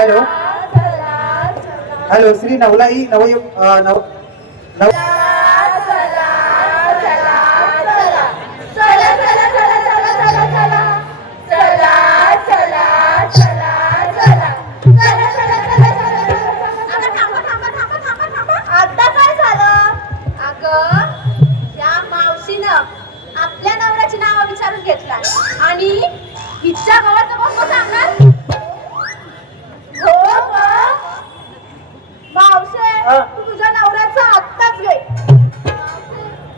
Hello hello Shri नवलाई Navyug नव नव आपल्या नवऱ्याची नाव विचारून घेतला आणि हिच्या गावाचं बघ सांगणार हो मावशे तू तुझ्या नवऱ्याचा आत्ताच घे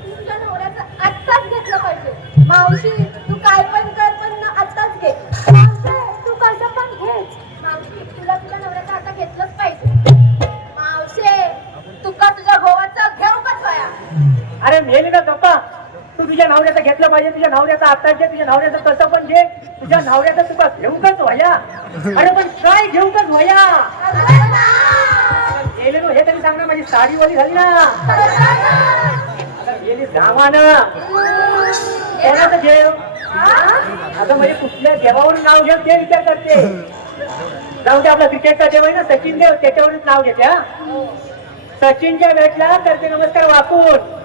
तुझ्या नवऱ्याचा आत्ताच घेतलं पाहिजे मावशी तू काय पण कर पण आत्ताच घे मावशे तू कसं पण घे मावशी तुला तुझ्या नवऱ्याचा आता घेतलंच पाहिजे मावशे तुका तुझ्या भावाचा घेऊकच वया अरे मेली ना गप्पा तू तुझ्या नवऱ्याचं घेतलं पाहिजे तुझ्या नवऱ्याचा आत्ता घे तुझ्या नवऱ्याचं कसं पण घे तुझ्या नवऱ्याचं तुका घेऊकच व्हाया अरे पण काय घेऊकच व्हाया गेले नो हे तरी सांग ना माझी साडी वाली झाली ना गेली धामानं कोणाचं घेऊ आता म्हणजे कुठल्या देवावरून नाव घेऊ ते विचार करते जाऊ दे आपला क्रिकेटचा देव आहे ना सचिन देव त्याच्यावरूनच नाव घेते हा सचिनच्या बॅटला करते नमस्कार वाकून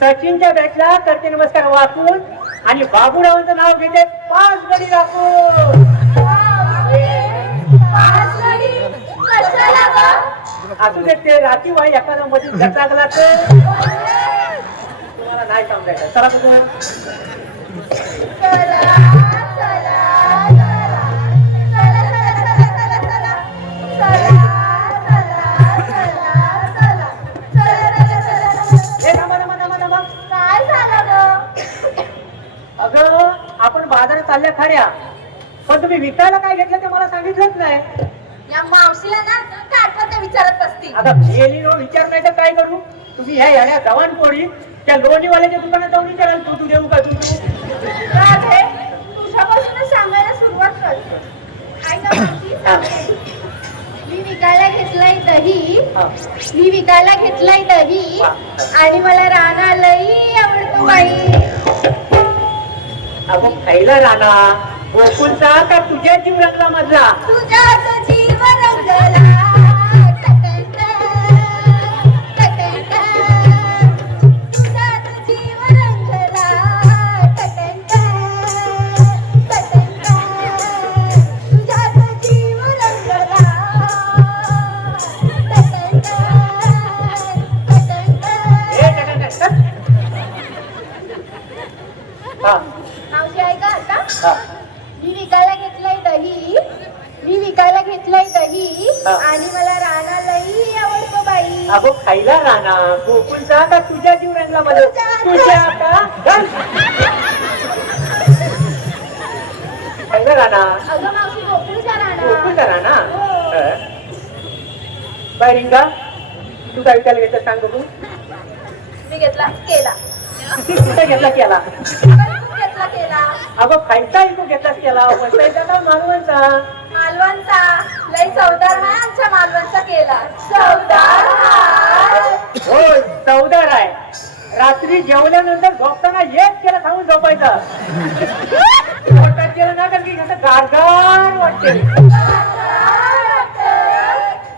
सचिनच्या बॅटला करते नमस्कार वाकून आणि बाबूरावांचं नाव घेते 5 गडी राखून असू देत ते राखी वाई एखादा मध्ये गटागला तर तुम्हाला नाही समजायचं चला तुम्ही अगं आपण बाजारात चालल्या खऱ्या पण तुम्ही विकायला काय घेतलं ते मला सांगितलंच नाही या मावशीला ना काय आठवत विचारत असती आता गेली नो विचार नाही तर काय करू तुम्ही ह्या येण्या जवान पोरी त्या लोणीवाल्याच्या दुकानात जाऊन विचाराल तू देऊ का तू तुझ्यापासूनच सांगायला सुरुवात करते ऐका मावशी, मी विकायला घेतलंय दही मी विकायला घेतलंय दही आणि मला राणा लई आवडतो बाई अगं खायला राणा गोकुलचा का तुझ्या जीव रंगला मधला तुझ्याच जीव रंगला तुझ्याच जीव रंगला तुझ्याच जीव रंगला मावशी ऐका आता मी विकायला घेतलंय दही मी विकायला घेतलंय दही आणि मला राणा लई आवडतो बाई अगो खायला राणा गोकुलचा का तुझ्या जीव रंगला मध्ये तुझ्या का खायला राणा अगं मावशी गोकुळचा राणा गोकुलचा राणा बाय रिंगा तू काय विकायला घेतलं सांग बघू मी घेतला केला कुठे घेतला केला घेतला केला अगं खायचा इको घेतलास केला वसायचा का मालवणचा मालवणचा लई चवदार आहे आमच्या मालवणचा केला चवदार होय चवदार आहे रात्री जेवल्यानंतर झोपताना एक केला थांबून झोपायचं पोटात केलं ना कारण की कसं गारगार वाटते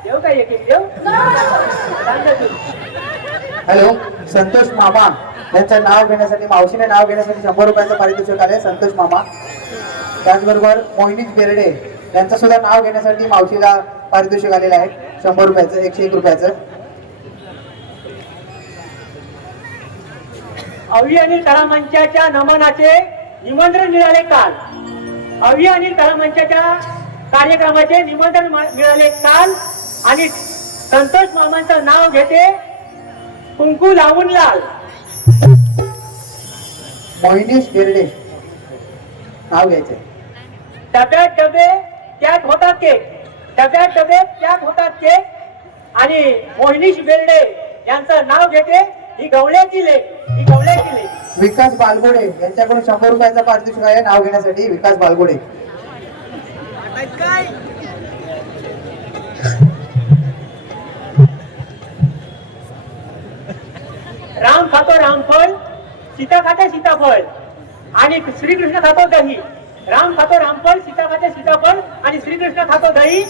देव काय एक देव सांग तू हॅलो संतोष मामा यांचं नाव घेण्यासाठी मावशीने नाव घेण्यासाठी 100 रुपयाचं पारितोषिक आले संतोष मामा त्याचबरोबर मोहिनीश बेर्डे यांचं सुद्धा नाव घेण्यासाठी मावशीला पारितोषिक आलेलं आहे 100 रुपयाचं 101 रुपयाचं अवी अनिल कला मंचाच्या नमनाचे निमंत्रण मिळाले काल अवी अनिल कला मंचाच्या कार्यक्रमाचे निमंत्रण मिळाले काल आणि संतोष मामांचं नाव घेते कुंकू लावून लाल मोहिनीश बेर्डे नाव घ्यायचे डब्यात डबे त्यात होतात केक डब्यात डबे त्यात होतात केक आणि मोहिनीश बेर्डे यांचं नाव घेते ही गवळ्याची लेक विकास बालगोडे यांच्याकडून 100 रुपयाचा पारितोषिक आहे नाव घेण्यासाठी विकास बालगोडे राम खातो रामफळ सीता खाते सीताफळ आणि श्रीकृष्ण खातो दही राम खातो रामफळ सीता खाते सीताफळ आणि श्रीकृष्ण खातो दही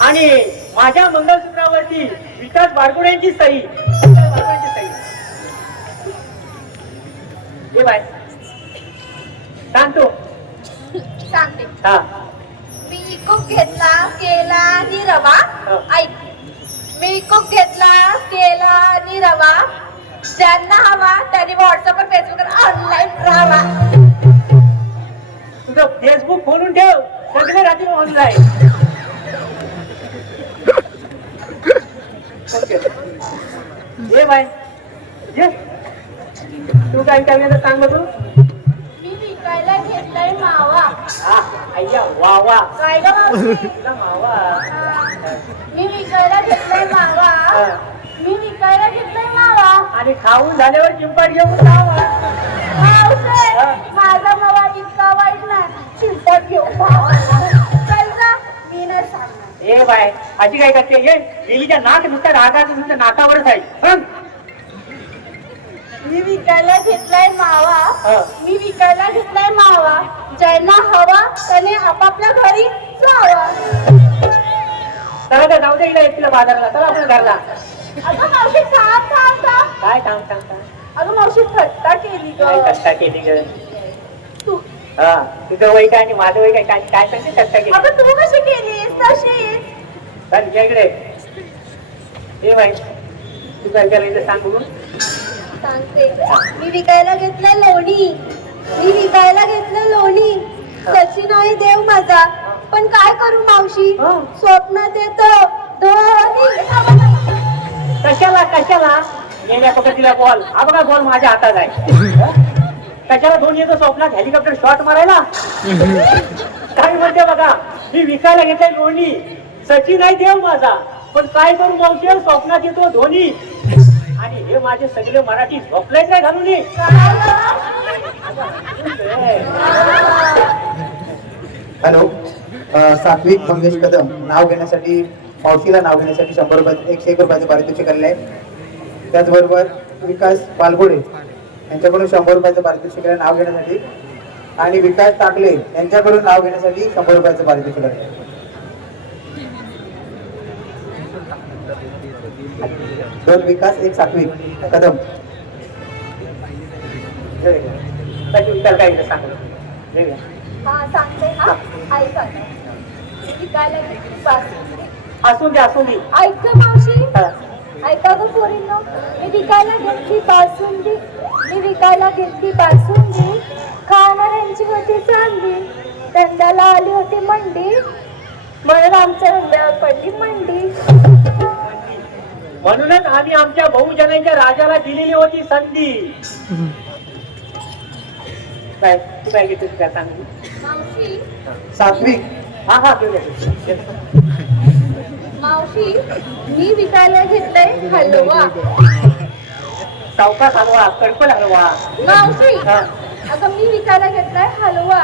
आणि माझ्या मंगळसूत्रावरती विकास बारगुड्यांची सही. बारगुड्यांची सही. हे बाय सांगतो. सांगते. हा मी कुक घेतला केला आणि रवा. हा. ऐक. मी कुक घेतला केला आणि रवा. ज्यांना हवा त्यांनी व्हॉट्सअपवर फेसबुकवर ऑनलाईन राहावा. तुझं फेसबुक खोलून ठेव, सगळे रात्री ऑनलाईन. ये बाय ये. तू काय काय सांग तू. मी विकायला घेतलाय मावा. हा अय्या वा वा. काय ग मावशी? तुला मावा. मी विकायला घेतलाय मावा. हा. मी विकायला घेतलाय मावा. आणि खाऊन झाल्यावर चिंपाट घेऊन खावा. मावशे, हा. माझा मावा इतका वाईट नाही. चिंपट घेऊ मावा. चल जा, मी नाही सांगणार. ए बाय अशी काय करते. ये गेलीच्या नाक नुसत्या रागाचं तुमच्या नाकावरच आहे. हं? मी विकायला घेतलाय मावा. हा. मी विकायला घेतलाय मावा. ज्यांना हवा त्याने आपापल्या घरी जावा. चला तर जाऊ दे इला एकटीला बाजारला. चला आपल्या घरला. अगं मावशी थांब थांब थांब. काय थांब. अगं मावशी थट्टा केली काय ग कष्टा केली ग. तू. हा तुझं वय काय आणि माझं वय काय काय काय सांगते कष्टा केली. अगं तू कशी केलीस तशीच. चल या इकडे. ए बाई तू काय करायचं सांग बघू. सांगते. मी विकायला घेतलं लोणी. मी विकायला घेतलं लोणी. सचिन आहे देव माझा. पण काय करू मावशी, हं. स्वप्नात येत धोनी. कशाला येण्या पकडीला बॉल. हा बघा बॉल माझ्या हातात आहे. कशाला दोन येतो स्वप्नात हेलिकॉप्टर शॉट मारायला. काय म्हणते बघा. मी विकायला घेतलाय लोणी. सचिन आहे देव माझा. पण काय करू मावशी, स्वप्नात येतो धोनी. आणि हे माझे सगळे मराठी झोपलेच नाही घालून. हॅलो. सात्विक मंगेश कदम नाव घेण्यासाठी, मावशीला नाव घेण्यासाठी 100 रुपये 101 रुपयाचं पारितोषिक आलेलं आहे. त्याचबरोबर विकास बालगोडे यांच्याकडून 100 रुपयाचं पारितोषिक आहे नाव घेण्यासाठी. आणि विकास टाकले यांच्याकडून नाव घेण्यासाठी 100 रुपयाचं पारितोषिक आहे. दोन विकास, एक सात्विक कदम. काय सांग. हा सांगते. हा ऐका. मी विकायला घेतली बासुंदी. असू दे. ऐक गं मावशी. हा. ऐका गं पोरींनो. मी विकायला घेतली बासुंदी. मी विकायला घेतली बासुंदी. खाणाऱ्यांची होती चांदी. धंद्याला आली होती मंडी. म्हणून आमच्या धंद्यावर पडली मंडी. म्हणूनच आम्ही आमच्या बहुजनांच्या राजाला दिलेली होती संधी. काय तू काय घेतो त्या सांग. मावशी. सात्विक. हा घेऊ. मावशी मी विकायला घेतलंय हलवा. सावकाश हलवा, कडपड हलवा. मावशी हा. अगं मी विकायला घेतलाय हलवा.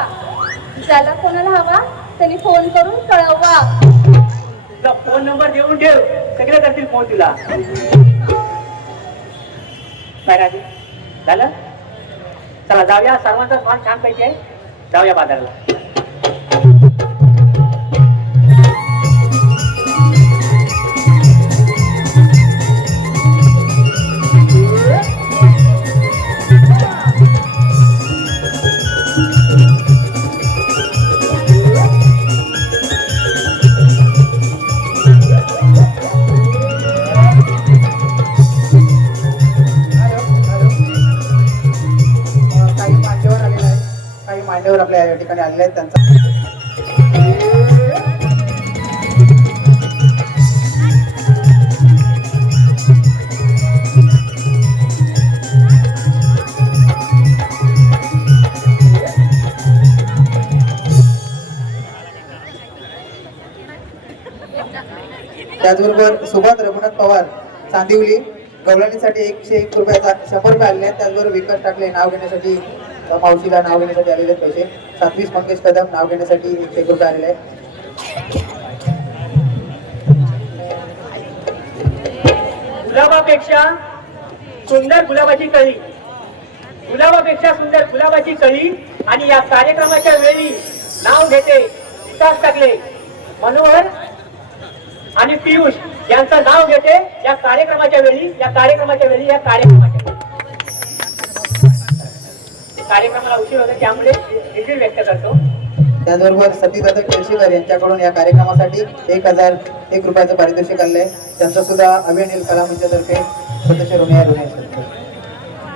ज्याला कोणाला हवा त्यांनी फोन करून कळवा. तुझा फोन नंबर देऊन ठेव, सगळे करतील फोन तुला. काय राजू झालं. चला जाऊया. सर्वांचा माल छान पाहिजे. जाऊया बाजारला. काही मान्यवर आपल्या या ठिकाणी आलेले आहेत. त्यांचा त्याचबरोबर सुभाष रघुनाथ पवार चांदिवली गवळणीसाठी 101 रुपयाचा 100 रुपये आलेले आहेत. त्याचबरोबर विकास टाकले नाव घेण्यासाठी, मावशीला नाव घेण्यासाठी आलेले आहेत पैसे. सात्विक मंगेश कदम नाव घेण्यासाठी 101 रुपये आलेले आहेत. गुलाबापेक्षा सुंदर गुलाबाची कळी. गुलाबापेक्षा सुंदर गुलाबाची कळी. आणि या कार्यक्रमाच्या वेळी नाव घेते विकास टाकले, मनोहर आणि पियुष यांचं नाव घेते या कार्यक्रमाच्या वेळी कार्यक्रमाला उशीर होतो त्यामुळे देखील व्यक्त करतो. त्याचबरोबर सतीदादा केळशीकर यांच्याकडून या कार्यक्रमासाठी 1,001 रुपयाचं पारितोषिक आलंय. त्यांचं सुद्धा अभिनील कला मंचातर्फे सदस्य ऋणी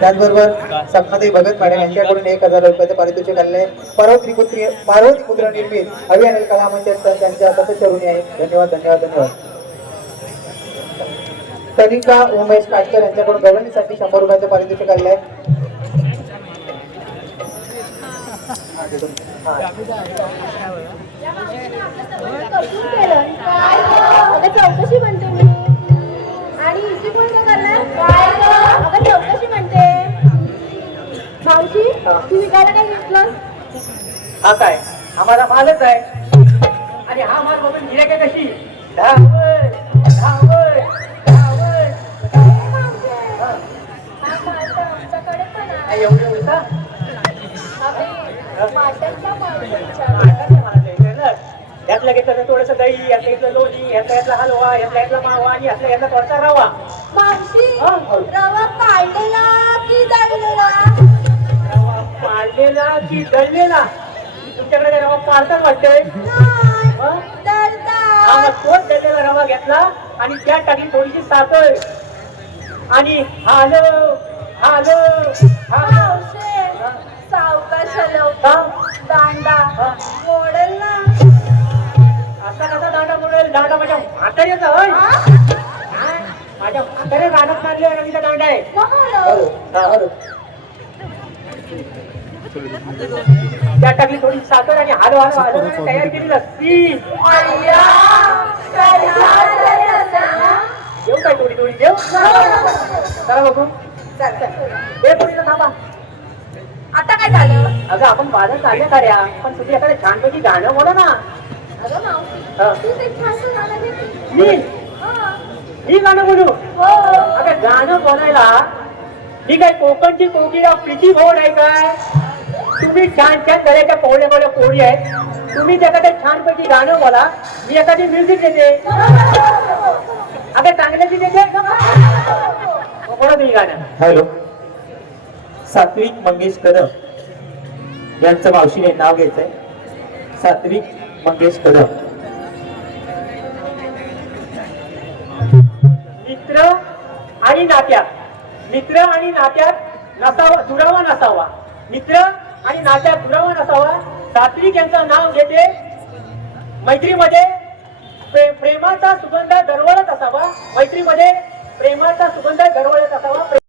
त्याचबरोबर सपनाताई भगत मॅडम यांच्याकडून 1,000 रुपयाचं पारितोषिक आलंय. पार्वती पुत्र निर्मित अभिनील कला मंच त्यांच्या सदस्य ऋणी आहेत. धन्यवाद धन्यवाद धन्यवाद. तनिका उमेश काटकर यांच्याकडून गवळणीसाठी 100 रुपयाचं पारितोषिक आलंय. या मावशीने आपलं सगळं कबूल केलं. काय गं? अगं चौकशी म्हणते मी. आणि हिची कोण काय करणार? काय गं? अगं चौकशी म्हणते. मावशी तू विकायला काय घेतलं? हा काय आम्हाला मालच आहे आणि हा माल बघून गिऱ्हाईक आहे कशी धावल धावल धावल. हा माल तर आमच्याकडे पण आहे. काय एवढं होता अबे, माशांचा माल तुमच्या. यातलं घेतलं थोडस दही, यातलं घेतलं लोणी, यातला हलवा, यातला मावा आणि यातला थोडासा रवा. मावशी हा. रवा पाडलेला की दळलेला? रवा पाडलेला की दळलेला? तुमच्याकडे काय रवा पाडतात वाटतंय? नाही, हा? दळतात. हा, मग तोच दळलेला रवा घेतला आणि त्यात टाकली थोडीशी साखर आणि हालो हालो हालो. मावशी सावकाश हलव. हा? दांडा हा. मोडेल ना. असा कसा दांडा मोडेल? दांडा माझ्या म्हाताऱ्याचा होय. हा? हा? माझ्या म्हाताऱ्या रानात मारलेला रवीचा दांडा आहे. मग हलव. त्यात टाकली थोडी साखर आणि हालो हालो हालो तयार केली लस्सी. अय्या, काय झालं रे आता? देऊ काय थोडी थोडी देऊ? चला बघू. हे थोडीचं थांबा. आता काय झालं? अगं आपण बाजार चालले कार्या पण तुझी एखादं छानपैकी गाणं बोला ना. अगं मावशी हा. तू ते छानसं गाणं घेतली. मी हा. मी गाणं बोलू? हो. अगं गाणं बोलायला मी काय कोकणची कोकिळा प्रीती भवन आहे काय? तुम्ही छान छान दऱ्याच्या कोवळ्या कोवळ्या पोळी आहेत. तुम्ही एखाद्या छानपैकी गाणं बोला, मी एखादी म्युझिक देते. अगं चांगल्याची देते बोला तुम्ही गाणं. हॅलो, सात्विक मंगेश कदम यांचं मावशीने नाव घ्यायचंय. सात्विक मंगेश कदम. मित्र आणि नात्यात नसावा, दुरावा नसावा. मित्र आणि नात्यात दुरावा नसावा. सात्विक यांचं नाव घेते. मैत्रीमध्ये प्रेमाचा सुगंध दरवळत असावा. मैत्रीमध्ये प्रेमाचा सुगंध